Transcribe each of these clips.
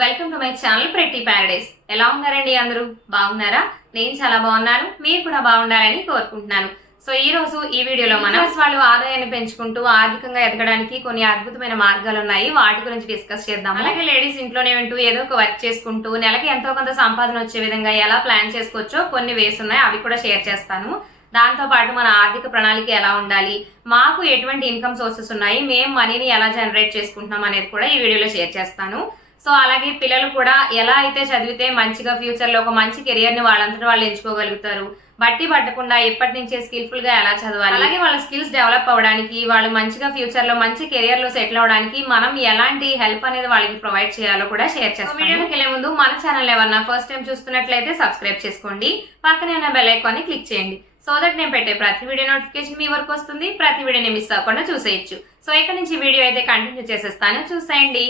Welcome to my channel pretty paradise. ఎలా ఉన్నారండి అందరూ? బాగున్నారా? నేను చాలా బాగున్నాను. మీరు కూడా బాగుండాలని కోరుకుంటున్నాను. సో ఈ రోజు ఈ వీడియోలో మనం వాళ్ళు ఆదాయాన్ని పెంచుకుంటూ ఆర్థికంగా ఎదగడానికి కొన్ని అద్భుతమైన మార్గాలు ఉన్నాయి. వాటి గురించి డిస్కస్ చేద్దాం అలాగే లేడీస్ ఇంట్లోనే ఉంటూ ఏదో ఒక వర్క్ చేసుకుంటూ నెలకి ఎంతో కొంత సంపాదన వచ్చే విధంగా ఎలా ప్లాన్ చేసుకోవచ్చో కొన్ని వేస్ ఉన్నాయి. అవి కూడా షేర్ చేస్తాను. దాంతో పాటు మన ఆర్థిక ప్రణాళిక ఎలా ఉండాలి? మాకు ఎటువంటి ఇన్కమ్ సోర్సెస్ ఉన్నాయి? మేము మనీని ఎలా జనరేట్ చేసుకుంటున్నాం అనేది కూడా ఈ వీడియోలో షేర్ చేస్తాను. సో అలాగే పిల్లలు కూడా ఎలా అయితే చదివితే మంచిగా ఫ్యూచర్లో ఒక మంచి కెరియర్ని వాళ్ళంతటా వాళ్ళు ఎంచుకోగలుగుతారు? బట్టి పట్టకుండా ఎప్పటి నుంచే స్కిల్ఫుల్గా ఎలా చదవాలి? అలాగే వాళ్ళ స్కిల్స్ డెవలప్ అవ్వడానికి వాళ్ళు మంచిగా ఫ్యూచర్లో మంచి కెరియర్లో సెటిల్ అవ్వడానికి మనం ఎలాంటి హెల్ప్ అనేది వాళ్ళకి ప్రొవైడ్ చేయాలో కూడా షేర్ చేస్తాం వీడియోకి వెళ్ళే ముందు మన ఛానల్ ఎవరన్నా ఫస్ట్ టైం చూస్తున్నట్లయితే సబ్స్క్రైబ్ చేసుకోండి. పక్కనే ఉన్న బెల్ ఐకాన్ని క్లిక్ చేయండి. సో దట్ నేను పెట్టే ప్రతి వీడియో నోటిఫికేషన్ మీ వరకు వస్తుంది. ప్రతి వీడియోని మిస్ అవ్వకుండా చూసేయచ్చు. సో ఇక్కడ నుంచి వీడియో అయితే కంటిన్యూ చేసేస్తాను. చూసేయండి.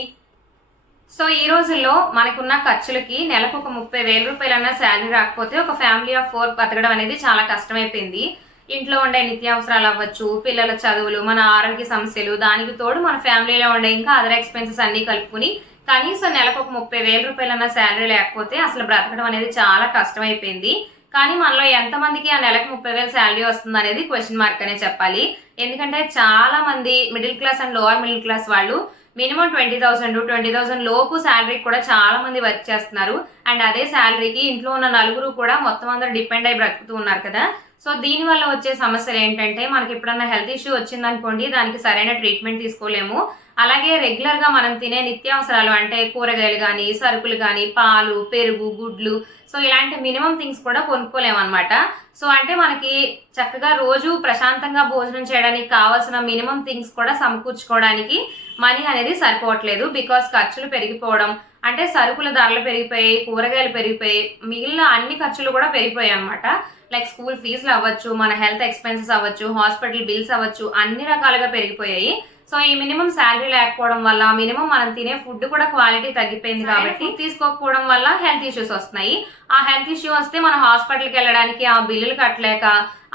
సో ఈ రోజుల్లో మనకున్న ఖర్చులకి నెలకు ఒక ముప్పై వేల రూపాయలన్నా శాలరీ రాకపోతే ఒక ఫ్యామిలీ ఆఫ్ ఫోర్ బతకడం అనేది చాలా కష్టమైపోయింది. ఇంట్లో ఉండే నిత్యావసరాలు అవ్వచ్చు పిల్లల చదువులు మన ఆరోగ్య సమస్యలు దానికి తోడు మన ఫ్యామిలీలో ఉండే ఇంకా అదర్ ఎక్స్పెన్సెస్ అన్ని కలుపుకుని కనీసం నెలకు ఒక ముప్పై వేల రూపాయలన్నా శాలరీ లేకపోతే అసలు బ్రతకడం అనేది చాలా కష్టమైపోయింది. కానీ మనలో ఎంతమందికి ఆ నెలకు ముప్పై వేలు శాలరీ వస్తుంది అనేది క్వశ్చన్ మార్క్ అనే చెప్పాలి. ఎందుకంటే చాలా మంది middle class and lower middle class వాళ్ళు minimum twenty thousand twenty thousand లోపు శాలరీకి కూడా చాలా మంది వర్క్ చేస్తున్నారు. అండ్ అదే శాలరీకి ఇంట్లో ఉన్న నలుగురు కూడా మొత్తం అందరూ డిపెండ్ అయి బ్రతుకుతూ ఉన్నారు కదా. సో దీని వల్ల వచ్చే సమస్యలు ఏంటంటే మనకి ఎప్పుడన్నా హెల్త్ ఇష్యూ వచ్చిందనుకోండి దానికి సరైన ట్రీట్మెంట్ తీసుకోలేము. అలాగే రెగ్యులర్గా మనం తినే నిత్యావసరాలు అంటే కూరగాయలు కానీ సరుకులు కానీ పాలు పెరుగు గుడ్లు సో ఇలాంటి మినిమం థింగ్స్ కూడా కొనుక్కోలేము అనమాట సో అంటే మనకి చక్కగా రోజు ప్రశాంతంగా భోజనం చేయడానికి కావాల్సిన మినిమం థింగ్స్ కూడా సమకూర్చుకోవడానికి మనీ అనేది సరిపోవట్లేదు బికాస్ ఖర్చులు పెరిగిపోవడం అంటే సరుకుల ధరలు పెరిగిపోయాయి కూరగాయలు పెరిగిపోయాయి మిగిలిన అన్ని ఖర్చులు కూడా పెరిగిపోయాయి అనమాట లైక్ స్కూల్ ఫీజులు అవ్వచ్చు మన హెల్త్ ఎక్స్పెన్సెస్ అవ్వచ్చు హాస్పిటల్ బిల్స్ అవ్వచ్చు అన్ని రకాలుగా పెరిగిపోయాయి. సో ఈ మినిమం శాలరీ లేకపోవడం వల్ల మినిమం మనం తినే ఫుడ్ కూడా క్వాలిటీ తగ్గిపోయింది కాబట్టి తీసుకోకపోవడం వల్ల హెల్త్ ఇష్యూస్ వస్తున్నాయి. ఆ హెల్త్ ఇష్యూ వస్తే మనం హాస్పిటల్కి వెళ్ళడానికి ఆ బిల్లులు కట్టలేక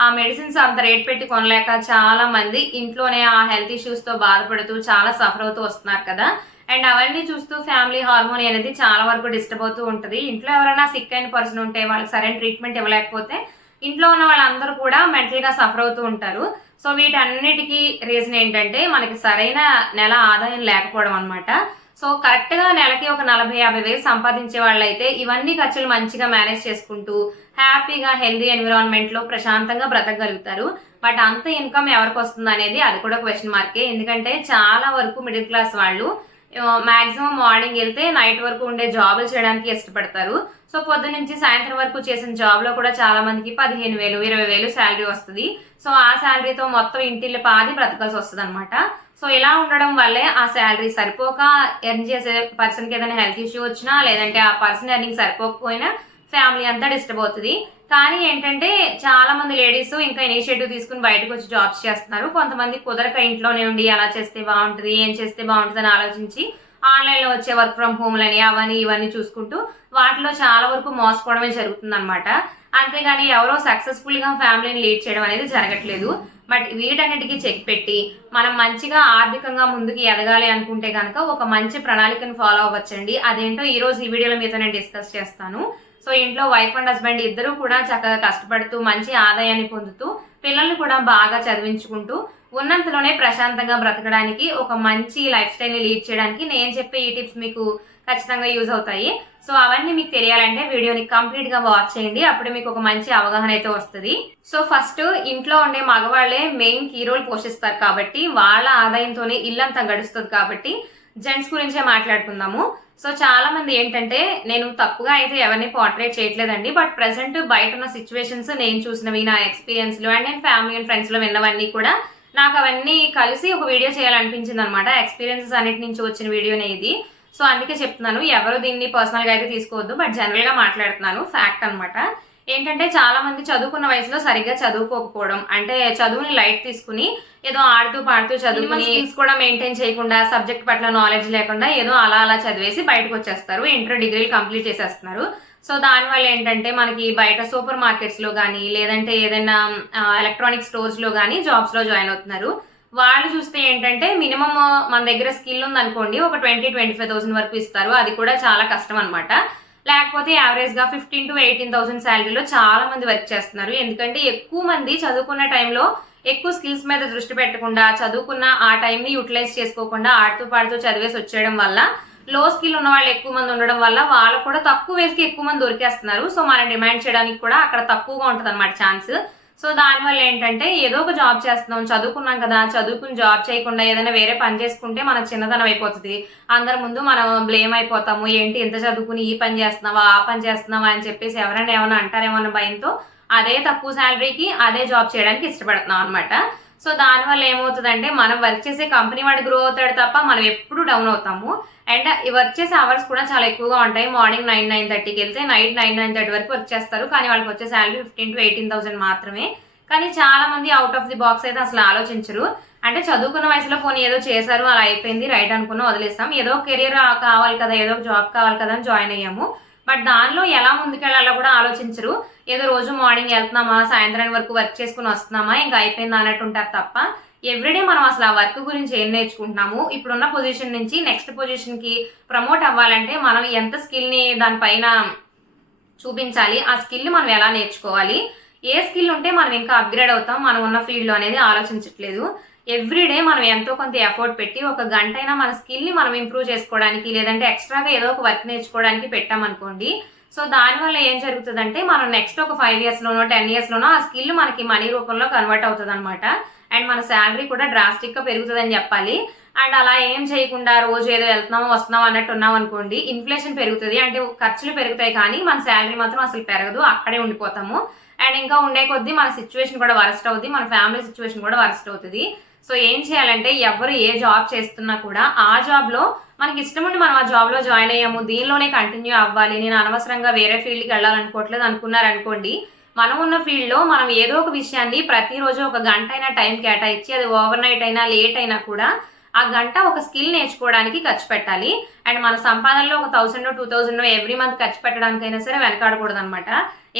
ఆ మెడిసిన్స్ అంత రేట్ పెట్టి కొనలేక చాలా మంది ఇంట్లోనే ఆ హెల్త్ ఇష్యూస్తో బాధపడుతూ చాలా సఫర్ అవుతూ వస్తున్నారు కదా. అండ్ అవన్నీ చూస్తూ ఫ్యామిలీ హార్మోన్ అనేది చాలా వరకు డిస్టర్బ్ అవుతూ ఉంటుంది. ఇంట్లో ఎవరైనా సిక్ అయిన పర్సన్ ఉంటే వాళ్ళకి సరైన ట్రీట్మెంట్ ఇవ్వలేకపోతే ఇంట్లో ఉన్న వాళ్ళందరూ కూడా మెంటల్గా సఫర్ అవుతూ ఉంటారు. సో వీటన్నిటికీ రీజన్ ఏంటంటే మనకి సరైన నెల ఆదాయం లేకపోవడం అనమాట సో కరెక్ట్గా నెలకి ఒక నలభై యాభై వేలు సంపాదించే వాళ్ళైతే ఇవన్నీ ఖర్చులు మంచిగా మేనేజ్ చేసుకుంటూ హ్యాపీగా హెల్దీ ఎన్విరాన్మెంట్లో ప్రశాంతంగా బ్రతకగలుగుతారు. బట్ అంత ఇన్కమ్ ఎవరికి వస్తుంది అనేది అది కూడా క్వశ్చన్ మార్కే ఎందుకంటే చాలా వరకు మిడిల్ క్లాస్ వాళ్ళు మాక్సిమం మార్నింగ్ వెళ్తే నైట్ వరకు ఉండే జాబులు చేయడానికి ఇష్టపడతారు. సో పొద్దు నుంచి సాయంత్రం వరకు చేసిన జాబ్లో కూడా చాలా మందికి పదిహేను వేలు ఇరవై వేలు శాలరీ వస్తుంది. సో ఆ శాలరీతో మొత్తం ఇంటిల్లి పాది బ్రతకాల్సి వస్తుంది అనమాట సో ఇలా ఉండడం వల్లే ఆ శాలరీ సరిపోక ఎర్న్ చేసే పర్సన్కి ఏదైనా హెల్త్ ఇష్యూ వచ్చినా లేదంటే ఆ పర్సన్ ఎర్నింగ్ సరిపోకపోయినా ఫ్యామిలీ అంతా డిస్టర్బ్ అవుతుంది. కానీ ఏంటంటే చాలా మంది లేడీస్ ఇంకా ఇనిషియేటివ్ తీసుకుని బయటకు వచ్చి జాబ్స్ చేస్తున్నారు. కొంతమంది కుదరక ఇంట్లోనే ఉండి అలా చేస్తే బాగుంటుంది ఏం చేస్తే బాగుంటుంది అని ఆలోచించి ఆన్లైన్లో వచ్చే వర్క్ ఫ్రమ్ హోమ్లని అవన్నీ ఇవన్నీ చూసుకుంటూ వాటిలో చాలా వరకు మోసపోవడమే జరుగుతుంది అనమాట అంతేగాని ఎవరో సక్సెస్ఫుల్గా ఫ్యామిలీని లీడ్ చేయడం అనేది జరగట్లేదు. బట్ వీటన్నిటికీ చెక్ పెట్టి మనం మంచిగా ఆర్థికంగా ముందుకు ఎదగాలి అనుకుంటే కనుక ఒక మంచి ప్రణాళికను ఫాలో అవ్వచ్చండి. అదేంటో ఈ రోజు ఈ వీడియోలో మీతో నేను డిస్కస్ చేస్తాను. సో ఇంట్లో వైఫ్ అండ్ హస్బెండ్ ఇద్దరు కూడా చక్కగా కష్టపడుతూ మంచి ఆదాయాన్ని పొందుతూ పిల్లల్ని కూడా బాగా చదివించుకుంటూ ఉన్నంతలోనే ప్రశాంతంగా బ్రతకడానికి ఒక మంచి లైఫ్ స్టైల్ని లీడ్ చేయడానికి నేను చెప్పే ఈ టిప్స్ మీకు ఖచ్చితంగా యూజ్ అవుతాయి. సో అవన్నీ మీకు తెలియాలంటే వీడియోని కంప్లీట్గా వాచ్ చేయండి. అప్పుడు మీకు ఒక మంచి అవగాహన అయితే వస్తుంది. సో ఫస్ట్ ఇంట్లో ఉండే మగవాళ్ళే మెయిన్ కీ రోల్ పోషిస్తారు కాబట్టి వాళ్ళ ఆదాయంతోనే ఇల్లంతా గడుస్తుంది కాబట్టి జెంట్స్ గురించే మాట్లాడుకుందాము. సో చాలా మంది ఏంటంటే నేను తప్పుగా అయితే ఎవరిని పోర్ట్రేట్ చేయట్లేదండి బట్ ప్రెసెంట్ బయట ఉన్న సిచ్యువేషన్స్ నేను చూసినవి నా ఎక్స్పీరియన్స్లు అండ్ నేను ఫ్యామిలీ అండ్ ఫ్రెండ్స్లో విన్నవన్నీ కూడా నాకు అవన్నీ కలిసి ఒక వీడియో చేయాలనిపించింది అనమాట ఎక్స్పీరియన్సెస్ అన్నిటి నుంచి వచ్చిన వీడియోనే ఇది. సో అందుకే చెప్తున్నాను ఎవరు దీన్ని పర్సనల్గా అయితే తీసుకోవద్దు బట్ జనరల్గా మాట్లాడుతున్నాను ఫ్యాక్ట్ అనమాట ఏంటంటే చాలా మంది చదువుకున్న వయసులో సరిగ్గా చదువుకోకపోవడం. అంటే చదువుని లైట్ తీసుకుని ఏదో ఆడుతూ పాడుతూ చదువుకుని స్కిల్స్ కూడా మెయింటైన్ చేయకుండా సబ్జెక్ట్ పట్ల నాలెడ్జ్ లేకుండా ఏదో అలా అలా చదివేసి బయటకు వచ్చేస్తారు. ఇంటర్ డిగ్రీలు కంప్లీట్ చేసేస్తున్నారు. సో దానివల్ల ఏంటంటే మనకి బయట సూపర్ మార్కెట్స్లో కానీ లేదంటే ఏదైనా ఎలక్ట్రానిక్ స్టోర్స్లో కానీ జాబ్స్లో జాయిన్ అవుతున్నారు. వాళ్ళు చూస్తే ఏంటంటే మినిమం మన దగ్గర స్కిల్ ఉందనుకోండి ఒక ట్వంటీ ట్వంటీ ఫైవ్ థౌసండ్ వరకు ఇస్తారు. అది కూడా చాలా కష్టం అనమాట లేకపోతే యావరేజ్గా ఫిఫ్టీన్ టు ఎయిటీన్ థౌసండ్ శాలరీలో చాలా మంది వర్క్ చేస్తున్నారు. ఎందుకంటే ఎక్కువ మంది చదువుకున్న టైంలో ఎక్కువ స్కిల్స్ మీద దృష్టి పెట్టకుండా చదువుకున్న ఆ టైంని యూటిలైజ్ చేసుకోకుండా ఆడుతూ పాడుతూ చదివేసి వచ్చేయడం వల్ల లో స్కిల్ ఉన్న వాళ్ళు ఎక్కువ మంది ఉండడం వల్ల వాళ్ళకు కూడా తక్కువ వేసుకి ఎక్కువ మంది దొరికేస్తున్నారు. సో మనం డిమాండ్ చేయడానికి కూడా అక్కడ తక్కువగా ఉంటుంది అనమాట ఛాన్స్ సో దానివల్ల ఏంటంటే ఏదో ఒక జాబ్ చేస్తున్నాం చదువుకున్నాం కదా చదువుకుని జాబ్ చేయకుండా ఏదైనా వేరే పని చేసుకుంటే మనకు చిన్నదనం అయిపోతుంది. అందరి ముందు మనం బ్లేమ్ అయిపోతాము. ఏంటి ఎంత చదువుకుని ఈ పని చేస్తున్నావా ఆ పని చేస్తున్నావా అని చెప్పేసి ఎవరైనా ఏమైనా అంటారేమో అన్న భయంతో అదే తక్కువ శాలరీకి అదే జాబ్ చేయడానికి ఇష్టపడుతున్నాం అనమాట సో దానివల్ల ఏమవుతుందంటే మనం వర్క్ చేసే కంపెనీ వాడు గ్రో అవుతాడు తప్ప మనం ఎప్పుడు డౌన్ అవుతాము. అండ్ ఈ వర్క్ చేసే అవర్స్ కూడా చాలా ఎక్కువగా ఉంటాయి. మార్నింగ్ నైన్ నైన్ థర్టీకి వెళ్తే నైట్ నైన్ నైన్ థర్టీ వరకు వర్క్ చేస్తారు. కానీ వాళ్ళకి వచ్చే salary fifteen to eighteen thousand మాత్రమే. కానీ చాలా మంది అవుట్ ఆఫ్ ది బాక్స్ అయితే అసలు ఆలోచించరు. అంటే చదువుకున్న వయసులో పోనీ ఏదో చేశారు అలా అయిపోయింది రైట్ అనుకున్న వదిలేస్తాం. ఏదో కెరీర్ కావాలి కదా ఏదో జాబ్ కావాలి కదా అని జాయిన్ అయ్యాము. బట్ దానిలో ఎలా ముందుకెళ్ళాలో కూడా ఆలోచించరు. ఏదో రోజు మార్నింగ్ వెళ్తున్నామా సాయంత్రానికి వరకు వర్క్ చేసుకుని వస్తున్నామా ఇంకా అయిపోయింది అన్నట్టు ఉంటారు తప్ప ఎవ్రీడే మనం అసలు ఆ వర్క్ గురించి ఏం నేర్చుకుంటున్నాము? ఇప్పుడున్న పొజిషన్ నుంచి నెక్స్ట్ పొజిషన్కి ప్రమోట్ అవ్వాలంటే మనం ఎంత స్కిల్ని దానిపైన చూపించాలి ఆ స్కిల్ మనం ఎలా నేర్చుకోవాలి? ఏ స్కిల్ ఉంటే మనం ఇంకా అప్గ్రేడ్ అవుతాం మనం ఉన్న ఫీల్డ్లో అనేది ఆలోచించట్లేదు. ఎవ్రీడే మనం ఎంతో కొంత ఎఫర్ట్ పెట్టి ఒక గంట అయినా మన స్కిల్ని మనం ఇంప్రూవ్ చేసుకోవడానికి లేదంటే ఎక్స్ట్రాగా ఏదో ఒక వర్క్ నేర్చుకోవడానికి పెట్టామనుకోండి సో దానివల్ల ఏం జరుగుతుందంటే మనం నెక్స్ట్ ఒక ఫైవ్ ఇయర్స్లోనో టెన్ ఇయర్స్లోనో ఆ స్కిల్ మనకి మనీ రూపంలో కన్వర్ట్ అవుతుంది అనమాట అండ్ మన శాలరీ కూడా డ్రాస్టిక్గా పెరుగుతుందని చెప్పాలి. అండ్ అలా ఏం చేయకుండా రోజు ఏదో వెళ్తున్నామో వస్తున్నాం అన్నట్టు ఉన్నాం అనుకోండి ఇన్ఫ్లేషన్ పెరుగుతుంది. అంటే ఖర్చులు పెరుగుతాయి కానీ మన శాలరీ మాత్రం అసలు పెరగదు అక్కడే ఉండిపోతాము. అండ్ ఇంకా ఉండే కొద్దీ మన సిచ్యువేషన్ కూడా వరస్ట్ అవుతుంది మన ఫ్యామిలీ సిచ్యువేషన్ కూడా వరస్ట్ అవుతుంది. సో ఏం చేయాలంటే ఎవరు ఏ జాబ్ చేస్తున్నా కూడా ఆ జాబ్లో మనకి ఇష్టం ఉండి మనం ఆ జాబ్లో జాయిన్ అయ్యాము దీనిలోనే కంటిన్యూ అవ్వాలి నేను అనవసరంగా వేరే ఫీల్డ్కి వెళ్ళాలనుకోవట్లేదు అనుకున్నారనుకోండి మనం ఉన్న ఫీల్డ్లో మనం ఏదో ఒక విషయాన్ని ప్రతిరోజు ఒక గంట అయినా టైం కేటాయించి అది ఓవర్ నైట్ అయినా లేట్ అయినా కూడా ఆ గంట ఒక స్కిల్ నేర్చుకోవడానికి ఖర్చు పెట్టాలి. అండ్ మన సంపాదనలో ఒక thousand two thousand every month ఖర్చు పెట్టడానికైనా సరే వెనకాడకూడదు అనమాట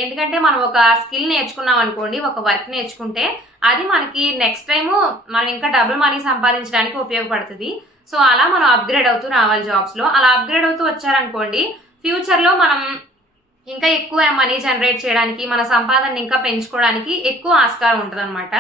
ఎందుకంటే మనం ఒక స్కిల్ నేర్చుకున్నాం అనుకోండి ఒక వర్క్ నేర్చుకుంటే అది మనకి నెక్స్ట్ టైము మనం ఇంకా డబుల్ మనీ సంపాదించడానికి ఉపయోగపడుతుంది. సో అలా మనం అప్గ్రేడ్ అవుతూ రావాలి జాబ్స్లో అలా అప్గ్రేడ్ అవుతూ వచ్చారనుకోండి ఫ్యూచర్లో మనం ఇంకా ఎక్కువ మనీ జనరేట్ చేయడానికి మన సంపాదన ఇంకా పెంచుకోవడానికి ఎక్కువ ఆస్కారం ఉంటుంది అనమాట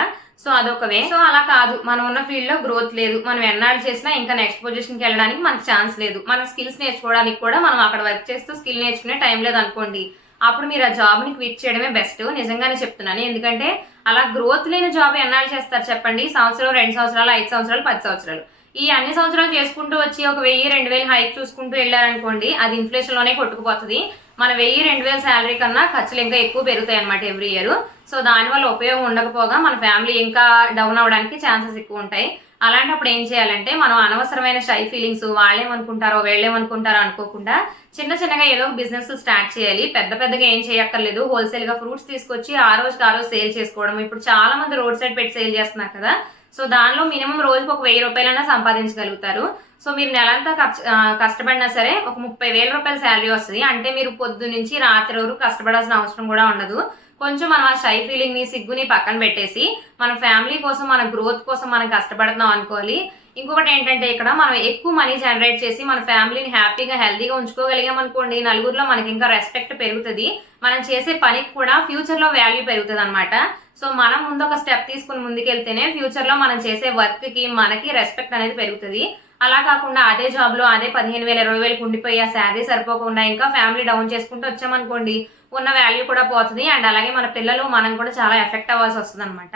సో అదొక వే సో అలా కాదు. మనం ఉన్న ఫీల్డ్లో గ్రోత్ లేదు. మనం ఎన్నాళ్ళు చేసినా ఇంకా నెక్స్ట్ పొజిషన్కి వెళ్ళడానికి మనకు ఛాన్స్ లేదు. మన స్కిల్స్ నేర్చుకోవడానికి కూడా మనం అక్కడ వర్క్ చేస్తూ స్కిల్ నేర్చుకునే టైం లేదు అనుకోండి అప్పుడు మీరు ఆ జాబ్ని క్విట్ చేయడమే బెస్ట్. నిజంగానే చెప్తున్నాను. ఎందుకంటే అలా గ్రోత్ లేని జాబ్ ఎన్నాళ్ళు చేస్తారు చెప్పండి? సంవత్సరం రెండు సంవత్సరాలు ఐదు సంవత్సరాలు పది సంవత్సరాలు. ఈ అన్ని సంవత్సరాలు చేసుకుంటూ వచ్చి ఒక వెయ్యి రెండు వేలు హైక్ చూసుకుంటూ వెళ్ళారనుకోండి అది ఇన్ఫ్లేషన్లోనే కొట్టుకుపోతుంది. మన వెయ్యి రెండు వేల శాలరీ కన్నా ఖర్చులు ఇంకా ఎక్కువ పెరుగుతాయి అనమాట ఎవ్రీ ఇయర్. సో దానివల్ల ఉపయోగం ఉండకపోగా మన ఫ్యామిలీ ఇంకా డౌన్ అవడానికి ఛాన్సెస్ ఎక్కువ ఉంటాయి. అలాంటప్పుడు ఏం చేయాలంటే మనం అనవసరమైన షై ఫీలింగ్స్ వాళ్ళేమనుకుంటారో వీళ్ళేమనుకుంటారో అనుకోకుండా చిన్న చిన్నగా ఏదో ఒక బిజినెస్ స్టార్ట్ చేయాలి. పెద్ద పెద్దగా ఏం చేయక్కర్లేదు. హోల్సేల్గా ఫ్రూట్స్ తీసుకొచ్చి ఆ రోజుకి ఆ రోజు సేల్ చేసుకోవడం. ఇప్పుడు చాలా మంది రోడ్ సైడ్ పెట్టి సేల్ చేస్తున్నారు కదా. సో దానిలో మినిమం రోజుకి ఒక వెయ్యి రూపాయలైనా సంపాదించగలుగుతారు. సో మీరు నెలంతా ఖర్చు కష్టపడినా సరే ఒక ముప్పై వేల రూపాయల శాలరీ వస్తుంది. అంటే మీరు పొద్దు నుంచి రాత్రి వరకు కష్టపడాల్సిన అవసరం కూడా ఉండదు. కొంచెం మనం ఆ షై ఫీలింగ్ని సిగ్గుని పక్కన పెట్టేసి మన ఫ్యామిలీ కోసం మన గ్రోత్ కోసం మనం కష్టపడుతున్నాం అనుకోవాలి. ఇంకొకటి ఏంటంటే ఇక్కడ మనం ఎక్కువ మనీ జనరేట్ చేసి మన ఫ్యామిలీని హ్యాపీగా హెల్తీగా ఉంచుకోగలిగాం అనుకోండి నలుగురిలో మనకి ఇంకా రెస్పెక్ట్ పెరుగుతుంది. మనం చేసే పనికి కూడా ఫ్యూచర్లో వాల్యూ పెరుగుతుంది అనమాట సో మనం ముందు ఒక స్టెప్ తీసుకుని ముందుకెళ్తేనే ఫ్యూచర్లో మనం చేసే వర్క్కి మనకి రెస్పెక్ట్ అనేది పెరుగుతుంది. అలా కాకుండా అదే జాబ్లో అదే పదిహేను వేల ఇరవై వేలకు ఉండిపోయి ఆ శాలరీ సరిపోకుండా ఇంకా ఫ్యామిలీ డౌన్ చేసుకుంటూ వచ్చామనుకోండి ఉన్న వాల్యూ కూడా పోతుంది. అండ్ అలాగే మన పిల్లలు మనం కూడా చాలా ఎఫెక్ట్ అవ్వాల్సి వస్తుంది అనమాట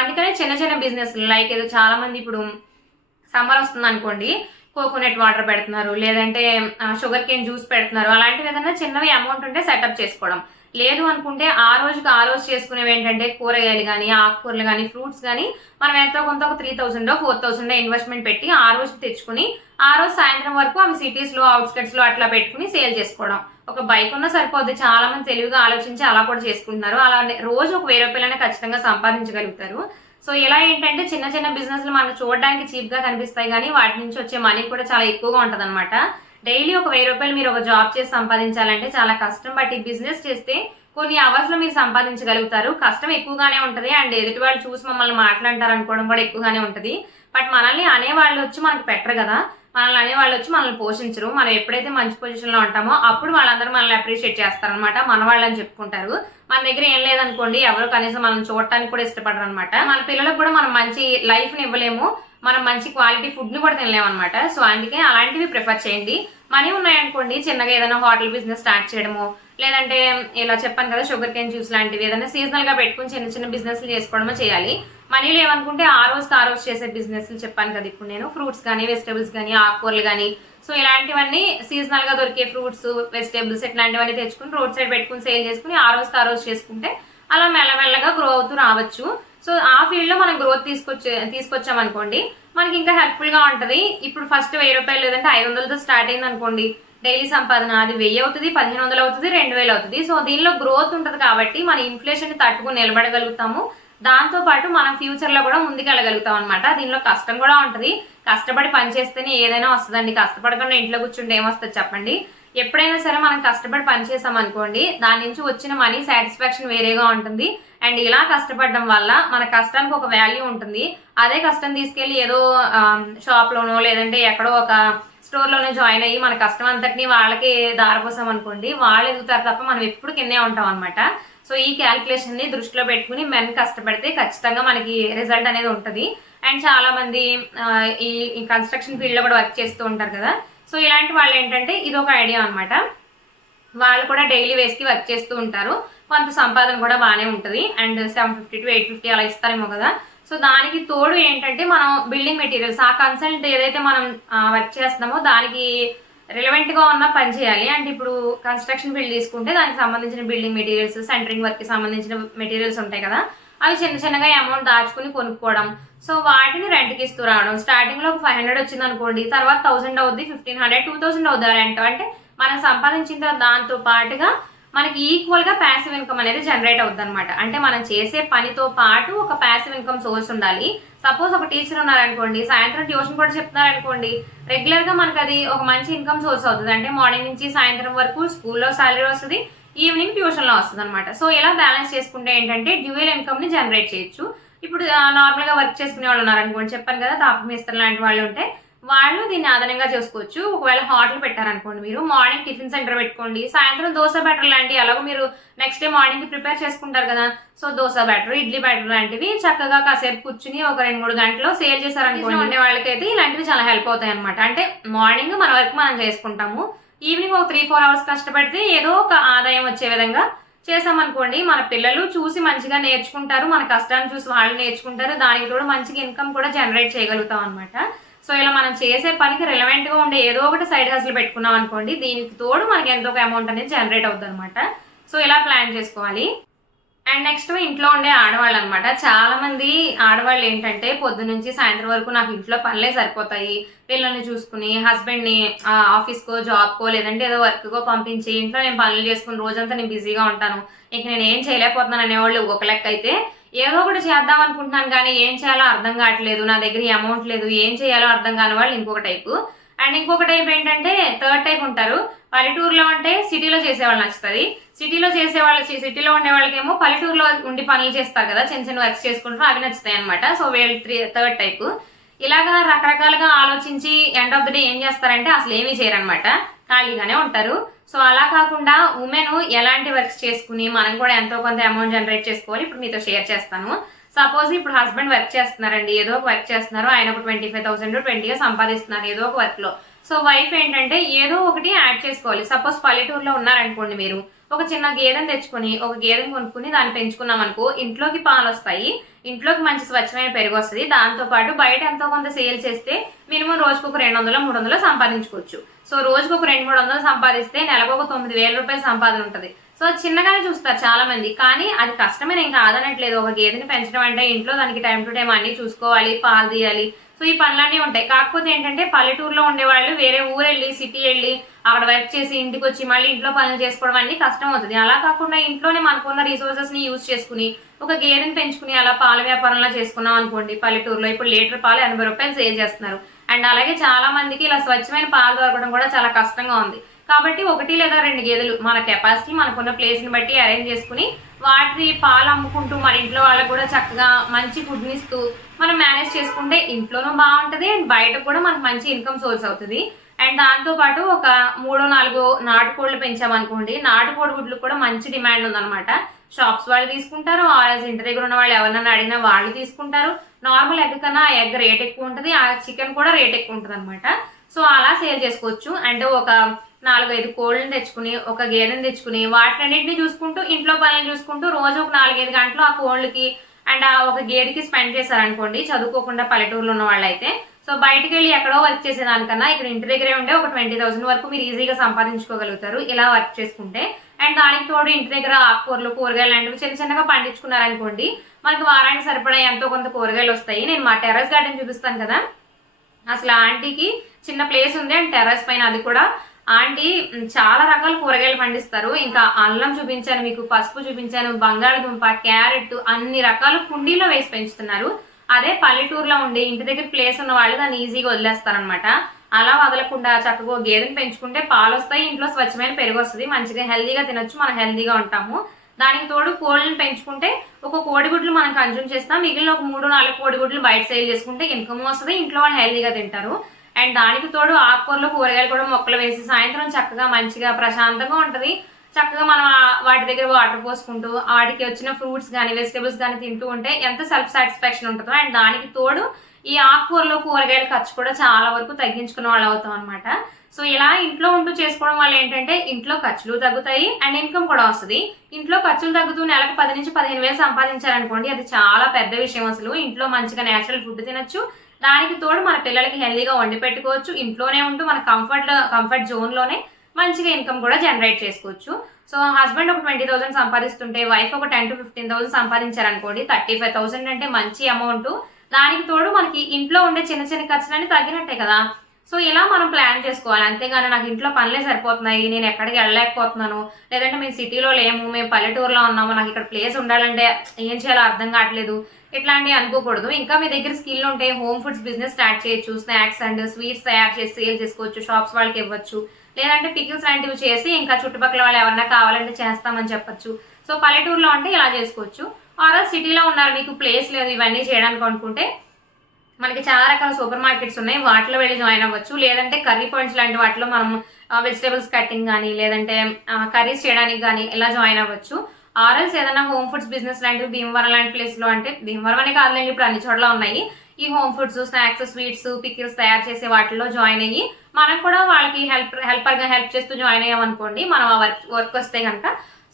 అందుకనే చిన్న చిన్న బిజినెస్ లైక్ ఏదో చాలా మంది ఇప్పుడు సమ్మర్ వస్తుంది అనుకోండి కోకోనట్ వాటర్ పెడుతున్నారు లేదంటే షుగర్ కేన్ జ్యూస్ పెడుతున్నారు అలాంటివి ఏదైనా చిన్నవి అమౌంట్ ఉంటే సెటప్ చేసుకోవడం. లేదు అనుకుంటే ఆ రోజుకి ఆ రోజు చేసుకునేవి ఏంటంటే కూరగాయలు కానీ ఆకుకూరలు కానీ ఫ్రూట్స్ కానీ మనం ఎంతో కొంత ఒక three thousand four thousand investment పెట్టి ఆ రోజు తెచ్చుకుని ఆ రోజు సాయంత్రం వరకు అవి సిటీస్లో అవుట్స్కట్స్లో అట్లా పెట్టుకుని సేల్ చేసుకోవడం. ఒక బైక్ ఉన్నా సరిపోద్ది. చాలా మంది తెలివిగా ఆలోచించి అలా కూడా చేసుకుంటున్నారు. అలా రోజు ఒక వెయ్యి రూపాయలనే ఖచ్చితంగా సంపాదించగలుగుతారు. సో ఇలా ఏంటంటే చిన్న చిన్న బిజినెస్లు మనకు చూడడానికి చీప్గా కనిపిస్తాయి కానీ వాటి నుంచి వచ్చే మనీ కూడా చాలా ఎక్కువగా ఉంటుంది డైలీ ఒక వెయ్యి రూపాయలు మీరు ఒక జాబ్ చేసి సంపాదించాలంటే చాలా కష్టం. బట్ ఈ బిజినెస్ చేస్తే కొన్ని అవర్స్లో మీరు సంపాదించగలుగుతారు. కష్టం ఎక్కువగానే ఉంటుంది. అండ్ ఎదుటి వాళ్ళు చూసి మమ్మల్ని మాట్లాడతారు అనుకోవడం కూడా ఎక్కువగానే ఉంటది. బట్ మనల్ని అనేవాళ్ళు వచ్చి మనకు పెట్టరు కదా. మనల్ని అనేవాళ్ళు వచ్చి మనల్ని పోషించరు. మనం ఎప్పుడైతే మంచి పొజిషన్లో ఉంటామో అప్పుడు వాళ్ళందరూ మనల్ని అప్రిషియేట్ చేస్తారనమాట మన వాళ్ళని చెప్పుకుంటారు. మన దగ్గర ఏం లేదనుకోండి ఎవరు కనీసం మనం చూడటానికి కూడా ఇష్టపడరు అనమాట మన పిల్లలకు కూడా మనం మంచి లైఫ్ని ఇవ్వలేము. మనం మంచి క్వాలిటీ ఫుడ్ని కూడా తినలేమన్నమాట సో అందుకే అలాంటివి ప్రిఫర్ చేయండి. మనీ ఉన్నాయనుకోండి చిన్నగా ఏదైనా హోటల్ బిజినెస్ స్టార్ట్ చేయడము లేదంటే ఇలా చెప్పాను కదా షుగర్ కేన్ జ్యూస్ లాంటివి ఏదైనా సీజనల్గా పెట్టుకుని చిన్న చిన్న బిజినెస్లు చేసుకోవడమో చేయాలి. మనీ లేవనుకుంటే ఆ రోజు ఆ రోజు చేసే బిజినెస్లు చెప్పాను కదా ఇప్పుడు నేను ఫ్రూట్స్ కానీ వెజిటేబుల్స్ కానీ ఆకుకూరలు కానీ సో ఇలాంటివన్నీ సీజనల్గా దొరికే ఫ్రూట్స్ వెజిటేబుల్స్ ఇట్లాంటివన్నీ తెచ్చుకుని రోడ్ సైడ్ పెట్టుకుని సేల్ చేసుకుని ఆ రోజు ఆ రోజు చేసుకుంటే అలా మెల్లమెల్లగా గ్రో అవుతూ రావచ్చు. సో ఆ ఫీల్డ్లో మనం గ్రోత్ తీసుకొచ్చే తీసుకొచ్చాం అనుకోండి మనకి ఇంకా హెల్ప్ఫుల్గా ఉంటది. ఇప్పుడు ఫస్ట్ వెయ్యి రూపాయలు లేదంటే ఐదు వందలతో స్టార్ట్ అయింది అనుకోండి. డైలీ సంపాదన అది వెయ్యి అవుతుంది పదిహేను వందలు అవుతుంది రెండు వేలు అవుతుంది. సో దీనిలో గ్రోత్ ఉంటుంది కాబట్టి మన ఇన్ఫ్లేషన్ తట్టుకుని నిలబడగలుగుతాము. దాంతో పాటు మనం ఫ్యూచర్లో కూడా ముందుకెళ్ళగలుగుతాం అనమాట దీనిలో కష్టం కూడా ఉంటుంది. కష్టపడి పని చేస్తేనే ఏదైనా వస్తుందండి. కష్టపడకుండా ఇంట్లో కూర్చుంటే ఏమొస్తుంది చెప్పండి? ఎప్పుడైనా సరే మనం కష్టపడి పనిచేసాం అనుకోండి దాని నుంచి వచ్చిన మనీ సాటిస్ఫాక్షన్ వేరేగా ఉంటుంది. అండ్ ఇలా కష్టపడడం వల్ల మన కష్టానికి ఒక వాల్యూ ఉంటుంది. అదే కష్టం తీసుకెళ్ళి ఏదో షాప్లోనో లేదంటే ఎక్కడో ఒక స్టోర్లోనే జాయిన్ అయ్యి మన కష్టం అంతటిని వాళ్ళకి దారపోసాం అనుకోండి వాళ్ళు ఎదుగుతారు తప్ప మనం ఎప్పుడు కిందే ఉంటాం అనమాట సో ఈ క్యాల్కులేషన్ని దృష్టిలో పెట్టుకుని మెన్ కష్టపడితే ఖచ్చితంగా మనకి రిజల్ట్ అనేది ఉంటుంది. అండ్ చాలామంది ఈ కన్స్ట్రక్షన్ ఫీల్డ్లో కూడా వర్క్ చేస్తూ ఉంటారు కదా సో ఇలాంటి వాళ్ళు ఏంటంటే ఇది ఒక ఐడియా అనమాట వాళ్ళు కూడా డైలీ వేస్కి వర్క్ చేస్తూ ఉంటారు. కొంత సంపాదన కూడా బాగానే ఉంటుంది. And seven fifty to eight fifty అలా ఇస్తారేమో కదా. సో దానికి తోడు ఏంటంటే మనం బిల్డింగ్ మెటీరియల్స్ ఆ కన్సల్ట్ ఏదైతే మనం వర్క్ చేస్తున్నామో దానికి రిలవెంట్గా ఉన్న పని చేయాలి. అంటే ఇప్పుడు కన్స్ట్రక్షన్ బిల్డ్ తీసుకుంటే దానికి సంబంధించిన బిల్డింగ్ మెటీరియల్స్ సెంటరింగ్ వర్క్కి సంబంధించిన మెటీరియల్స్ ఉంటాయి కదా. అవి చిన్న చిన్నగా అమౌంట్ దాచుకుని కొనుక్కోవడం సో వాటిని రెంట్కి ఇస్తూ రావడం. స్టార్టింగ్లో ఒక ఫైవ్ హండ్రెడ్ వచ్చింది అనుకోండి తర్వాత థౌసండ్ అవుద్ది ఫిఫ్టీన్ హండ్రెడ్ టూ థౌసండ్ అవుద్ది రెంట్ అంటే మనం సంపాదించిన దాంతో పాటుగా మనకి ఈక్వల్గా ప్యాసివ్ ఇన్కమ్ అనేది జనరేట్ అవుద్ది అనమాట అంటే మనం చేసే పనితో పాటు ఒక ప్యాసివ్ ఇన్కమ్ సోర్స్ ఉండాలి. సపోజ్ ఒక టీచర్ ఉన్నారనుకోండి సాయంత్రం ట్యూషన్ కూడా చెప్తున్నారనుకోండి రెగ్యులర్గా మనకు మనకి అది ఒక మంచి ఇన్కమ్ సోర్స్ అవుతుంది. అంటే మార్నింగ్ నుంచి సాయంత్రం వరకు స్కూల్లో సాలరీ వస్తుంది ఈవినింగ్ ట్యూషన్లో వస్తుంది అనమాట సో ఇలా బ్యాలెన్స్ చేసుకుంటే ఏంటంటే డ్యూయల్ ఇన్కమ్ని జనరేట్ చేయొచ్చు. ఇప్పుడు నార్మల్గా వర్క్ చేసుకునే వాళ్ళు ఉన్నారనుకోండి చెప్పాను కదా తాపి మేస్త్రి లాంటి వాళ్ళు ఉంటే వాళ్ళు దీన్ని అదనంగా చేసుకోవచ్చు. ఒకవేళ హోటల్ పెట్టారనుకోండి మీరు మార్నింగ్ టిఫిన్ సెంటర్ పెట్టుకోండి. సాయంత్రం దోశ బ్యాటర్ లాంటివి ఎలాగో మీరు నెక్స్ట్ డే మార్నింగ్ ప్రిపేర్ చేసుకుంటారు కదా. So dosa batter idli batter లాంటివి చక్కగా కాసేపు కూర్చుని ఒక రెండు మూడు గంటలు సేల్ చేశారనుకోండి. ఉండే వాళ్ళకైతే ఇలాంటివి చాలా హెల్ప్ అవుతాయి అనమాట అంటే మార్నింగ్ మన వర్క్ మనం చేసుకుంటాము. ఈవినింగ్ ఒక త్రీ ఫోర్ అవర్స్ కష్టపడితే ఏదో ఒక ఆదాయం వచ్చే విధంగా చేసామనుకోండి మన పిల్లలు చూసి మంచిగా నేర్చుకుంటారు మన కష్టాన్ని చూసి వాళ్ళు నేర్చుకుంటారు దానికి కూడా మంచిగా ఇన్కమ్ కూడా జనరేట్ చేయగలుగుతాం అనమాట సో ఇలా మనం చేసే పనికి రిలవెంట్గా ఉండే ఏదో ఒకటి సైడ్ హస్లు పెట్టుకున్నాం అనుకోండి దీనికి తోడు మనకి ఎంతో ఒక అమౌంట్ అనేది జనరేట్ అవుతుంది అనమాట సో ఇలా ప్లాన్ చేసుకోవాలి. అండ్ నెక్స్ట్ ఇంట్లో ఉండే ఆడవాళ్ళు అనమాట చాలా మంది ఆడవాళ్ళు ఏంటంటే పొద్దు నుంచి సాయంత్రం వరకు నాకు ఇంట్లో పనులే సరిపోతాయి. పిల్లల్ని చూసుకుని హస్బెండ్ని ఆఫీస్కో ఆఫీస్ కో లేదంటే ఏదో వర్క్కో పంపించి ఇంట్లో నేను పనులు చేసుకుని రోజంతా నేను బిజీగా ఉంటాను. ఇంక నేను ఏం చేయలేకపోతున్నాను అనేవాళ్ళు ఒక లెక్క అయితే ఏదో ఒకటి చేద్దాం అనుకుంటున్నాను కానీ ఏం చేయాలో అర్థం కావట్లేదు. నా దగ్గర అమౌంట్ లేదు. ఏం చేయాలో అర్థం కాని వాళ్ళు ఇంకొక టైపు. అండ్ ఇంకొక టైప్ ఏంటంటే థర్డ్ టైప్ ఉంటారు. పల్లెటూరులో అంటే సిటీలో చేసేవాళ్ళు నచ్చుతుంది. సిటీలో చేసే వాళ్ళు సిటీలో ఉండే వాళ్ళకేమో పల్లెటూరులో ఉండి పనులు చేస్తారు కదా చిన్న చిన్న వర్క్స్ చేసుకుంటారు అవి నచ్చుతాయి అనమాట సో వీళ్ళు త్రీ థర్డ్ టైప్ ఇలాగా రకరకాలుగా ఆలోచించి ఎండ్ ఆఫ్ ద డే ఏం చేస్తారంటే అసలు ఏమీ చేయరనమాట ఖాళీగానే ఉంటారు. సో అలా కాకుండా ఉమెన్ ఎలాంటి వర్క్స్ చేసుకుని మనం కూడా ఎంతో కొంత అమౌంట్ జనరేట్ చేసుకోవాలి. ఇప్పుడు మీతో షేర్ చేస్తాను. సపోజ్ ఇప్పుడు హస్బెండ్ వర్క్ చేస్తున్నారండి ఏదో ఒక వర్క్ చేస్తున్నారు ఆయన ఒక ట్వంటీ ఫైవ్ థౌసండ్ ట్వంటీగా సంపాదిస్తున్నారు ఏదో ఒక వర్క్లో. సో వైఫ్ ఏంటంటే ఏదో ఒకటి యాడ్ చేసుకోవాలి. సపోజ్ పల్లెటూరులో ఉన్నారనుకోండి మీరు ఒక చిన్న గేదెని తెచ్చుకొని ఒక గేదెని కొనుక్కుని దాన్ని పెంచుకున్నాం అనుకో ఇంట్లోకి పాలు వస్తాయి ఇంట్లోకి మంచి స్వచ్ఛమైన పెరుగు వస్తుంది దాంతో పాటు బయట ఎంతో కొంత సేల్ చేస్తే మినిమం రోజుకు ఒక రెండు వందలు మూడు వందలు సంపాదించుకోవచ్చు. సో రోజుకు ఒక రెండు మూడు వందలు సంపాదిస్తే నెలకు ఒక తొమ్మిది వేల రూపాయల సంపాదన ఉంటుంది. సో చిన్నగానే చూస్తారు చాలా మంది కానీ అది కష్టమే నేను కాదనట్లేదు. ఒక గేదెని పెంచడం అంటే ఇంట్లో దానికి టైం టు టైం అన్ని చూసుకోవాలి పాలు తీయాలి. సో ఈ పనులన్నీ ఉంటాయి. కాకపోతే ఏంటంటే పల్లెటూరులో ఉండేవాళ్ళు వేరే ఊరు వెళ్ళి సిటీ వెళ్ళి అక్కడ వర్క్ చేసి ఇంటికి వచ్చి మళ్ళీ ఇంట్లో పనులు చేసుకోవడం అన్ని కష్టం అవుతుంది. అలా కాకుండా ఇంట్లోనే మనకున్న రిసోర్సెస్ని యూజ్ చేసుకుని ఒక గేదెని పెంచుకుని అలా పాల వ్యాపారంలో చేసుకున్నాం అనుకోండి పల్లెటూరులో. ఇప్పుడు లీటర్ పాలు ఎనభై రూపాయలు సేల్ చేస్తున్నారు. అండ్ అలాగే చాలా మందికి ఇలా స్వచ్ఛమైన పాలు దొరకడం కూడా చాలా కష్టంగా ఉంది. కాబట్టి ఒకటి లేదా రెండు గేదెలు మన కెపాసిటీ మనకున్న ప్లేస్ని బట్టి అరేంజ్ చేసుకుని వాటి పాలు అమ్ముకుంటూ మన ఇంట్లో వాళ్ళకు కూడా చక్కగా మంచి ఫుడ్ని ఇస్తూ మనం మేనేజ్ చేసుకుంటే ఇంట్లోనూ బాగుంటుంది అండ్ బయట కూడా మనకు మంచి ఇన్కమ్ సోర్స్ అవుతుంది. అండ్ దాంతో పాటు ఒక మూడో నాలుగో నాటుకోళ్ళు పెంచామనుకోండి నాటుకోడి గుడ్లు కూడా మంచి డిమాండ్ ఉందన్నమాట. షాప్స్ వాళ్ళు తీసుకుంటారు ఆర్ఎస్ ఇంటి దగ్గర ఉన్న వాళ్ళు ఎవరినైనా అడిగినా వాళ్ళు తీసుకుంటారు. నార్మల్ ఎగ్ కన్నా ఎగ్ రేట్ ఎక్కువ ఉంటుంది ఆ చికెన్ కూడా రేట్ ఎక్కువ ఉంటుంది అనమాట సో అలా సేల్ చేసుకోవచ్చు. అంటే ఒక నాలుగైదు కోళ్ళని తెచ్చుకుని ఒక గేదెని తెచ్చుకుని వాటినన్నింటినీ చూసుకుంటూ ఇంట్లో పనులు చూసుకుంటూ రోజు ఒక నాలుగైదు గంటలు ఆ కోళ్ళకి అండ్ ఆ ఒక గేదెకి స్పెండ్ చేశారనుకోండి. చదువుకోకుండా పల్లెటూరులో ఉన్న వాళ్ళైతే. సో బయటికి వెళ్ళి ఎక్కడో వర్క్ చేసేదానికన్నా ఇక్కడ ఇంటి దగ్గరే ఉండే ఒక ట్వంటీ థౌసండ్ వరకు మీరు ఈజీగా సంపాదించుకోగలుగుతారు. ఇలా వర్క్ చేసుకుంటే. అండ్ దానికి తోడు ఇంటి దగ్గర ఆకుకూరలు కూరగాయలు లాంటివి చిన్న చిన్నగా పండించుకున్నారనుకోండి మనకి వారానికి సరిపడా ఎంతో కొంత కూరగాయలు వస్తాయి. నేను మా టెర్రస్ గార్డెన్ చూపిస్తాను కదా. అసలు ఆంటీకి చిన్న ప్లేస్ ఉంది. అండ్ టెర్రస్ పైన అది కూడా ఆంటీ చాలా రకాల కూరగాయలు పండిస్తారు. ఇంకా అల్లం చూపించాను మీకు పసుపు చూపించాను బంగాళదుంప క్యారెట్ అన్ని రకాల కుండీలో వేసి పెంచుతున్నారు. అదే పల్లెటూరులో ఉండి ఇంటి దగ్గర ప్లేస్ ఉన్న వాళ్ళు దాన్ని ఈజీగా వదిలేస్తారనమాట అలా వదలకుండా చక్కగా గేదెని పెంచుకుంటే పాలు వస్తాయి ఇంట్లో స్వచ్ఛమైన పెరుగు వస్తుంది. మంచిగా హెల్దీగా తినొచ్చు మనం హెల్దీగా ఉంటాము. దానికి తోడు కోళ్ళని పెంచుకుంటే ఒక కోడిగుడ్లు మనం కన్జ్యూమ్ చేస్తాం మిగిలిన ఒక మూడు నాలుగు కోడిగుడ్లు బయట సేల్ చేసుకుంటే ఇన్కమ్ వస్తుంది ఇంట్లో వాళ్ళు హెల్దీగా తింటారు. అండ్ దానికి తోడు ఆకుకూరలు కూరగాయలు కూడా మొక్కలు వేసి సాయంత్రం చక్కగా మంచిగా ప్రశాంతంగా ఉంటుంది. చక్కగా మనం వాటి దగ్గర వాటర్ పోసుకుంటూ వాటికి వచ్చిన ఫ్రూట్స్ కానీ వెజిటేబుల్స్ కానీ తింటూ ఉంటే ఎంత సెల్ఫ్ సాటిస్ఫాక్షన్ ఉంటుందో అండ్ దానికి తోడు ఈ ఆకుకూరలు కూరగాయల ఖర్చు కూడా చాలా వరకు తగ్గించుకున్న వాళ్ళు అవుతాం అనమాట సో ఇలా ఇంట్లో ఉంటూ చేసుకోవడం వల్ల ఏంటంటే ఇంట్లో ఖర్చులు తగ్గుతాయి అండ్ ఇన్కమ్ కూడా వస్తుంది. ఇంట్లో ఖర్చులు తగ్గుతూ నెలకు పది నుంచి పదిహేను వేలు సంపాదించారనుకోండి అది చాలా పెద్ద విషయం అసలు. ఇంట్లో మంచిగా నేచురల్ ఫుడ్ తినచ్చు దానికి తోడు మన పిల్లలకి హెల్దీగా వండి పెట్టుకోవచ్చు. ఇంట్లోనే ఉంటూ మన కంఫర్ట్ కంఫర్ట్ జోన్లోనే మంచిగా ఇన్కమ్ కూడా జనరేట్ చేసుకోవచ్చు. సో హస్బెండ్ ఒక ట్వంటీ థౌసండ్ సంపాదిస్తుంటే వైఫ్ ఒక టెన్ టు ఫిఫ్టీన్ థౌసండ్ సంపాదించారనుకోండి థర్టీ ఫైవ్ థౌసండ్ అంటే మంచి అమౌంట్. దానికి తోడు మనకి ఇంట్లో ఉండే చిన్న చిన్న ఖర్చులన్నీ తగ్గినట్టే కదా. సో ఇలా మనం ప్లాన్ చేసుకోవాలి. అంతేగాని నాకు ఇంట్లో పనులే సరిపోతున్నాయి. నేను ఎక్కడికి వెళ్ళలేకపోతున్నాను. లేదంటే మేము సిటీలో లేము. మేము పల్లెటూరులో ఉన్నాము. నాకు ఇక్కడ ప్లేస్ ఉండాలంటే ఏం చేయాలో అర్థం కావట్లేదు. ఇట్లాంటివి అనుకోకూడదు. ఇంకా మీ దగ్గర స్కిల్ ఉంటే హోమ్ ఫుడ్స్ బిజినెస్ స్టార్ట్ చేయొచ్చు. స్నాక్స్ అండ్ స్వీట్స్ తయారు చేసి సేల్ చేసుకోవచ్చు. షాప్స్ వాళ్ళకి ఇవ్వచ్చు. లేదంటే పికిల్స్ లాంటివి చేసి ఇంకా చుట్టుపక్కల వాళ్ళు ఎవరన్నా కావాలంటే చేస్తామని చెప్పొచ్చు. సో పల్లెటూరులో అంటే ఇలా చేసుకోవచ్చు. ఆర్ సిటీలో ఉన్నారు మీకు ప్లేస్ లేదు. ఇవన్నీ చేయడానికి అనుకుంటే మనకి చాలా రకాల సూపర్ మార్కెట్స్ ఉన్నాయి. వాటిలో వెళ్ళి జాయిన్ అవ్వచ్చు. లేదంటే కర్రీ పాయింట్స్ లాంటి వాటిలో మనం వెజిటేబుల్స్ కటింగ్ కానీ లేదంటే కర్రీస్ చేయడానికి కానీ ఇలా జాయిన్ అవ్వచ్చు. ఆర్ఎల్స్ ఏదైనా హోమ్ ఫుడ్స్ బిజినెస్ లాంటివి భీమవరం లాంటి ప్లేస్లో అంటే భీమవరం అనే కాదులేండి ఇప్పుడు అన్ని చోట్ల ఉన్నాయి. ఈ home foods snacks sweets pickles తయారు చేసే వాటిలో జాయిన్ అయ్యి మనం కూడా వాళ్ళకి హెల్ప్ హెల్పర్గా హెల్ప్ చేస్తూ జాయిన్ అయ్యామనుకోండి మనం ఆ వర్క్ వర్క్ వస్తే కనుక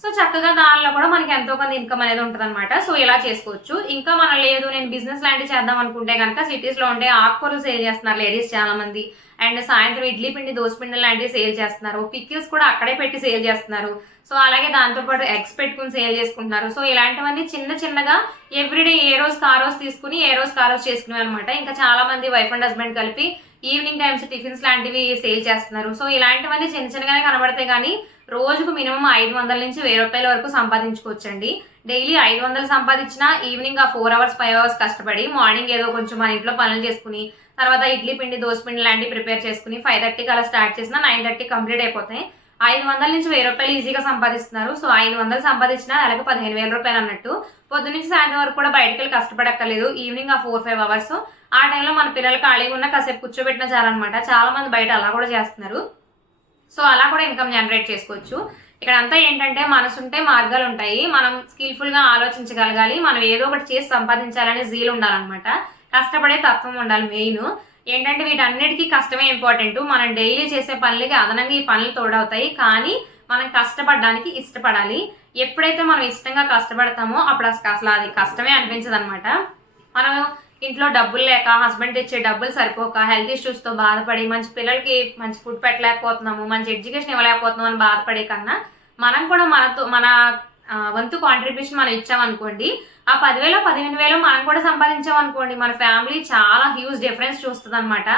సో చక్కగా దానిలో కూడా మనకి ఎంతో కొంత ఇన్కమ్ అనేది ఉంటుంది అనమాట సో ఇలా చేసుకోవచ్చు. ఇంకా మనం లేదు నేను బిజినెస్ లాంటివి చేద్దాం అనుకుంటే కనుక సిటీస్లో ఉండే ఆకుకూరలు సేల్ చేస్తున్నారు లేడీస్ చాలా మంది అండ్ సాయంత్రం ఇడ్లీ పిండి దోశ పిండి లాంటివి సేల్ చేస్తున్నారు. పిక్కిల్స్ కూడా అక్కడే పెట్టి సేల్ చేస్తున్నారు. సో అలాగే దాంతోపాటు ఎగ్స్ పెట్టుకుని సేల్ చేసుకుంటున్నారు. సో ఇలాంటివన్నీ చిన్న చిన్నగా ఎవ్రీడే ఏ రోజు కారోస్ తీసుకుని ఏ రోజు కారోస్ రోజు చేసుకునేవి అనమాట ఇంకా చాలా మంది వైఫ్ అండ్ హస్బెండ్ కలిపి ఈవినింగ్ టైమ్స్ టిఫిన్స్ లాంటివి సేల్ చేస్తున్నారు. సో ఇలాంటివన్నీ చిన్న చిన్నగానే కనబడతాయి కానీ రోజుకు మినిమం ఐదు వందల నుంచి వెయ్యి రూపాయల వరకు సంపాదించుకోవచ్చండి. డైలీ ఐదు వందలు సంపాదించినా ఈవినింగ్ ఆ ఫోర్ అవర్స్ ఫైవ్ అవర్స్ కష్టపడి మార్నింగ్ ఏదో కొంచెం మన ఇంట్లో పనులు చేసుకుని తర్వాత ఇడ్లీ పిండి దోశ పిండి లాంటివి ప్రిపేర్ చేసుకుని ఫైవ్ థర్టీకి అలా స్టార్ట్ చేసినా నైన్ థర్టీ కంప్లీట్ అయిపోతాయి. ఐదు వందల నుంచి వెయ్యి రూపాయలు ఈజీగా సంపాదిస్తున్నారు. సో ఐదు వందలు సంపాదించినా నెలకు పదిహేను వేల రూపాయలు అన్నట్టు. పొద్దు నుంచి సాయంత్రం వరకు కూడా బయటకు వెళ్ళి కష్టపడక్కర్లేదు. ఈవినింగ్ ఆ ఫోర్ ఫైవ్ అవర్స్. ఆ టైంలో మన పిల్లలు ఖాళీగా ఉన్న కాసేపు కూర్చోబెట్టిన చాలన్నమాట. చాలా మంది బయట అలా కూడా చేస్తున్నారు. సో అలా కూడా ఇన్కమ్ జనరేట్ చేసుకోవచ్చు. ఇక్కడ అంతా ఏంటంటే మనసుంటే మార్గాలు ఉంటాయి మనం స్కిల్ఫుల్గా ఆలోచించగలగాలి. మనం ఏదో ఒకటి చేసి సంపాదించాలనే జీల్ ఉండాలన్నమాట కష్టపడే తత్వం ఉండాలి మెయిన్. ఏంటంటే వీటన్నిటికీ కష్టమే ఇంపార్టెంట్. మనం డైలీ చేసే పనులకి అదనంగా ఈ పనులు తోడవుతాయి. కానీ మనం కష్టపడడానికి ఇష్టపడాలి. ఎప్పుడైతే మనం ఇష్టంగా కష్టపడతామో అప్పుడు అసలు అసలు అది కష్టమే అనిపించదు అనమాట మనం ఇంట్లో డబ్బులు లేక హస్బెండ్ ఇచ్చే డబ్బులు సరిపోక హెల్త్ ఇష్యూస్తో బాధపడి మంచి పిల్లలకి మంచి ఫుడ్ పెట్టలేకపోతున్నాము మంచి ఎడ్యుకేషన్ ఇవ్వలేకపోతున్నాము అని బాధపడే కన్నా మనం కూడా మనతో మన వంతు కాంట్రిబ్యూషన్ మనం ఇచ్చామనుకోండి ఆ పదివేల పదిహేను వేలు మనం కూడా సంపాదించామనుకోండి మన ఫ్యామిలీ చాలా హ్యూజ్ డిఫరెన్స్ చూస్తుంది అనమాట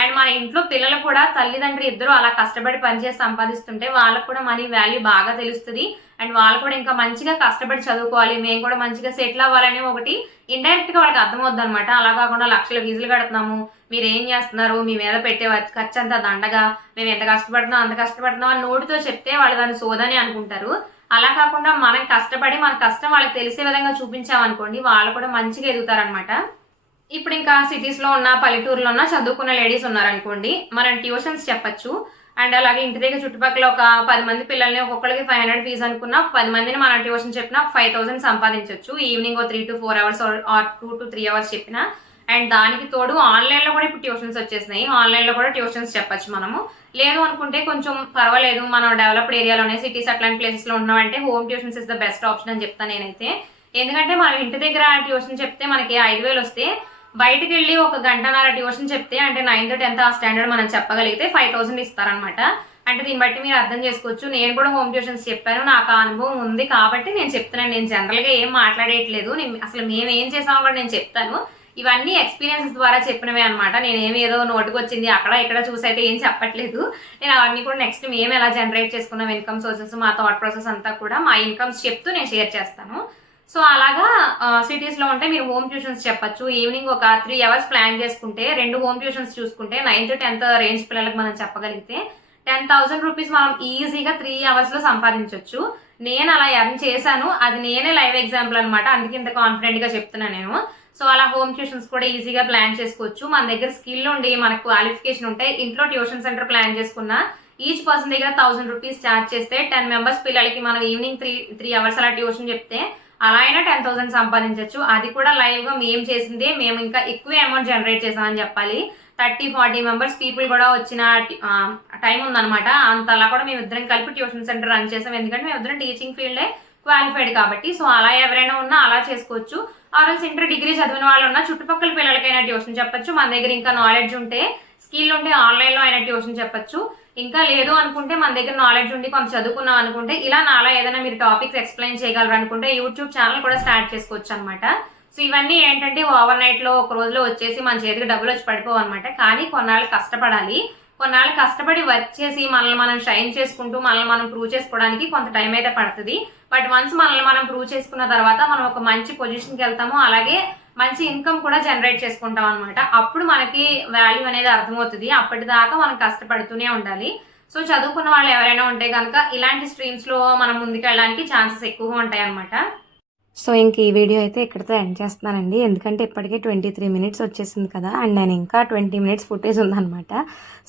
అండ్ మన ఇంట్లో పిల్లలు కూడా తల్లిదండ్రులు ఇద్దరు అలా కష్టపడి పనిచేసి సంపాదిస్తుంటే వాళ్ళకు కూడా మనీ వాల్యూ బాగా తెలుస్తుంది. అండ్ వాళ్ళు కూడా ఇంకా మంచిగా కష్టపడి చదువుకోవాలి మేము కూడా మంచిగా సెటిల్ అవ్వాలని ఒకటి ఇండైరెక్ట్గా వాళ్ళకి అర్థమవుద్ది అనమాట అలా కాకుండా లక్షల ఫీజులు కడుతున్నాము మీరు ఏం చేస్తున్నారు మీ మీద పెట్టే ఖర్చు అంతా దండగా మేము ఎంత కష్టపడుతున్నాం అంత కష్టపడుతున్నాం అని నోటితో చెప్తే వాళ్ళు దాన్ని సోదని అనుకుంటారు. అలా కాకుండా మనం కష్టపడి మన కష్టం వాళ్ళకి తెలిసే విధంగా చూపించామనుకోండి వాళ్ళు కూడా మంచిగా ఎదుగుతారనమాట. ఇప్పుడు ఇంకా సిటీస్లో ఉన్న పల్లెటూరులో ఉన్న చదువుకున్న లేడీస్ ఉన్నారనుకోండి మనం ట్యూషన్స్ చెప్పచ్చు. అండ్ అలాగే ఇంటి దగ్గర చుట్టుపక్కల ఒక పది మంది పిల్లల్ని ఒక్కొక్కరికి ఫైవ్ హండ్రెడ్ ఫీజు అనుకున్నా పది మందిని మనం ట్యూషన్ చెప్పినా ఫైవ్ థౌసండ్ సంపాదించవచ్చు evening three to four hours or two to three hours చెప్పినా అండ్ దానికి తోడు ఆన్లైన్లో కూడా ఇప్పుడు ట్యూషన్స్ వచ్చేసినాయి. ఆన్లైన్లో కూడా ట్యూషన్స్ చెప్పొచ్చు మనము. లేదు అనుకుంటే కొంచెం పర్వాలేదు. మనం డెవలప్డ్ ఏరియాలోనే సిటీస్ అట్లాంటి ప్లేసెస్లో ఉన్నామంటే home tuitions is the best option అని చెప్తాను నేనైతే. ఎందుకంటే మనం ఇంటి దగ్గర ట్యూషన్ చెప్తే మనకి ఐదు వేలు వస్తే బయటికి వెళ్ళి ఒక గంటన్నర ట్యూషన్ చెప్తే అంటే నైన్త్ టెన్త్ ఆ స్టాండర్డ్ మనం చెప్పగలిగితే ఫైవ్ థౌసండ్ ఇస్తారనమాట అంటే దీన్ని బట్టి మీరు అర్థం చేసుకోవచ్చు. నేను కూడా హోమ్ ట్యూషన్స్ చెప్పాను. నాకు ఆ అనుభవం ఉంది కాబట్టి నేను చెప్తున్నాను. నేను జనరల్గా ఏం మాట్లాడేయట్లేదు. అసలు మేము ఏం చేసామో కూడా నేను చెప్తాను. ఇవన్నీ ఎక్స్పీరియన్సెస్ ద్వారా చెప్పినవే అనమాట నేను ఏదో నోటుకు వచ్చింది అక్కడ ఇక్కడ చూసి అయితే ఏం చెప్పట్లేదు. నేను అవన్నీ కూడా నెక్స్ట్ మేము ఎలా జనరేట్ చేసుకున్నాం ఇన్కమ్ సోర్సెస్ మా థాట్ ప్రాసెస్ అంతా కూడా మా ఇన్కమ్స్ చెప్తూ నేను షేర్ చేస్తాను. సో అలాగా సిటీస్లో ఉంటే మీరు హోమ్ ట్యూషన్స్ చెప్పచ్చు. ఈవినింగ్ ఒక త్రీ అవర్స్ ప్లాన్ చేసుకుంటే రెండు హోమ్ ట్యూషన్స్ చూసుకుంటే నైన్త్ టెన్త్ రేంజ్ పిల్లలకు మనం చెప్పగలిగితే టెన్ థౌసండ్ రూపీస్ మనం ఈజీగా త్రీ అవర్స్లో సంపాదించవచ్చు నేను అలా ఎర్న్ చేశాను. అది నేనే లైవ్ ఎగ్జాంపుల్ అనమాట అందుకే ఇంత కాన్ఫిడెంట్గా చెప్తున్నాను నేను. సో అలా హోమ్ ట్యూషన్స్ కూడా ఈజీగా ప్లాన్ చేసుకోవచ్చు. మన దగ్గర స్కిల్ ఉండి మనకు క్వాలిఫికేషన్ ఉంటే ఇంట్లో ట్యూషన్ సెంటర్ ప్లాన్ చేసుకున్నా ఈచ్ పర్సన్ దగ్గర థౌసండ్ రూపీస్ ఛార్జ్ చేస్తే టెన్ మెంబర్స్ పిల్లలకి మనం ఈవినింగ్ త్రీ త్రీ అవర్స్ అలా ట్యూషన్ చెప్తే అలా అయినా టెన్ థౌసండ్ సంపాదించవచ్చు అది కూడా లైవ్గా మేము చేసిందే. మేము ఇంకా ఎక్కువ అమౌంట్ జనరేట్ చేసామని చెప్పాలి. థర్టీ ఫార్టీ మెంబర్స్ పీపుల్ కూడా వచ్చిన టైం ఉందన్నమాట. అంతలా కూడా మేము ఇద్దరం కలిపి ట్యూషన్ సెంటర్ రన్ చేసాం. ఎందుకంటే మేము ఇద్దరం టీచింగ్ ఫీల్డే క్వాలిఫైడ్ కాబట్టి. సో అలా ఎవరైనా ఉన్నా అలా చేసుకోవచ్చు. ఆర్ఎల్స్ ఇంటర్ డిగ్రీ చదివిన వాళ్ళు ఉన్నా చుట్టుపక్కల పిల్లలకైనా ట్యూషన్ చెప్పొచ్చు. మన దగ్గర ఇంకా నాలెడ్జ్ ఉంటే స్కిల్ ఉంటే ఆన్లైన్లో అయినా ట్యూషన్ చెప్పొచ్చు. ఇంకా లేదు అనుకుంటే మన దగ్గర నాలెడ్జ్ ఉండి కొంత చదువుకున్నాం అనుకుంటే ఇలా నాలా ఏదైనా మీరు టాపిక్స్ ఎక్స్ప్లెయిన్ చేయగలరు అనుకుంటే యూట్యూబ్ ఛానల్ కూడా స్టార్ట్ చేసుకోవచ్చు అనమాట సో ఇవన్నీ ఏంటంటే ఓవర్ నైట్లో ఒక రోజులో వచ్చేసి మన చేతికి డబ్బులు వచ్చి పడిపోవు అనమాట కానీ కొన్నాళ్ళు కష్టపడాలి. కొన్నాళ్ళు కష్టపడి వర్క్ చేసి మనల్ని మనం షైన్ చేసుకుంటూ మనల్ని మనం ప్రూవ్ చేసుకోవడానికి కొంత టైం అయితే పడుతుంది. బట్ వన్స్ మనల్ని మనం ప్రూవ్ చేసుకున్న తర్వాత మనం ఒక మంచి పొజిషన్కి వెళ్తాము. అలాగే మంచి ఇన్కమ్ కూడా జనరేట్ చేసుకుంటాం అనమాట అప్పుడు మనకి వాల్యూ అనేది అర్థమవుతుంది. అప్పటిదాకా మనం కష్టపడుతూనే ఉండాలి. సో చదువుకున్న వాళ్ళు ఎవరైనా ఉంటే కనుక ఇలాంటి స్ట్రీమ్స్లో మనం ముందుకెళ్ళడానికి ఛాన్సెస్ ఎక్కువగా ఉంటాయి అనమాట సో ఇంక ఈ వీడియో అయితే ఇక్కడితో ఎండ్ చేస్తున్నానండి. ఎందుకంటే ఇప్పటికే ట్వంటీ త్రీ మినిట్స్ వచ్చేసింది కదా అండ్ నేను ఇంకా ట్వంటీ మినిట్స్ ఫుటేజ్ ఉందన్నమాట.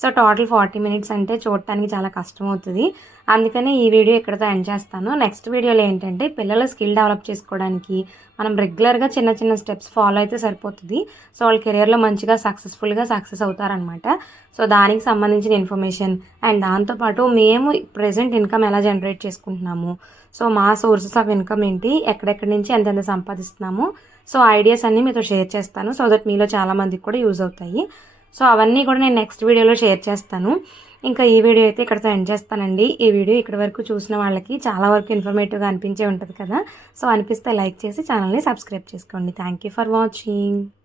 సో టోటల్ ఫార్టీ మినిట్స్ అంటే చూడటానికి చాలా కష్టం అవుతుంది అందుకని ఈ వీడియో ఇక్కడితో ఎండ్ చేస్తాను. నెక్స్ట్ వీడియోలో ఏంటంటే పిల్లల స్కిల్ డెవలప్ చేసుకోవడానికి మనం రెగ్యులర్గా చిన్న చిన్న స్టెప్స్ ఫాలో అయితే సరిపోతుంది. సో వాళ్ళ కెరియర్లో మంచిగా సక్సెస్ఫుల్గా సక్సెస్ అవుతారనమాట సో దానికి సంబంధించిన ఇన్ఫర్మేషన్ అండ్ దాంతోపాటు మేము ప్రజెంట్ ఇన్కమ్ ఎలా జనరేట్ చేసుకుంటున్నాము సో మా సోర్సెస్ ఆఫ్ ఇన్కమ్ ఏంటి? ఎక్కడెక్కడి నుంచి ఎంతెంత సంపాదిస్తున్నాము? సో ఐడియాస్ అన్నీ మీతో షేర్ చేస్తాను. సో దట్ మీలో చాలామందికి కూడా యూజ్ అవుతాయి. సో అవన్నీ కూడా నేను నెక్స్ట్ వీడియోలో షేర్ చేస్తాను. ఇంకా ఈ వీడియో అయితే ఇక్కడతో ఎండ్ చేస్తానండి. ఈ వీడియో ఇక్కడి వరకు చూసిన వాళ్ళకి చాలా వరకు ఇన్ఫర్మేటివ్గా అనిపించే ఉంటుంది కదా? సో అనిపిస్తే లైక్ చేసి ఛానల్ని సబ్స్క్రైబ్ చేసుకోండి. Thank you for watching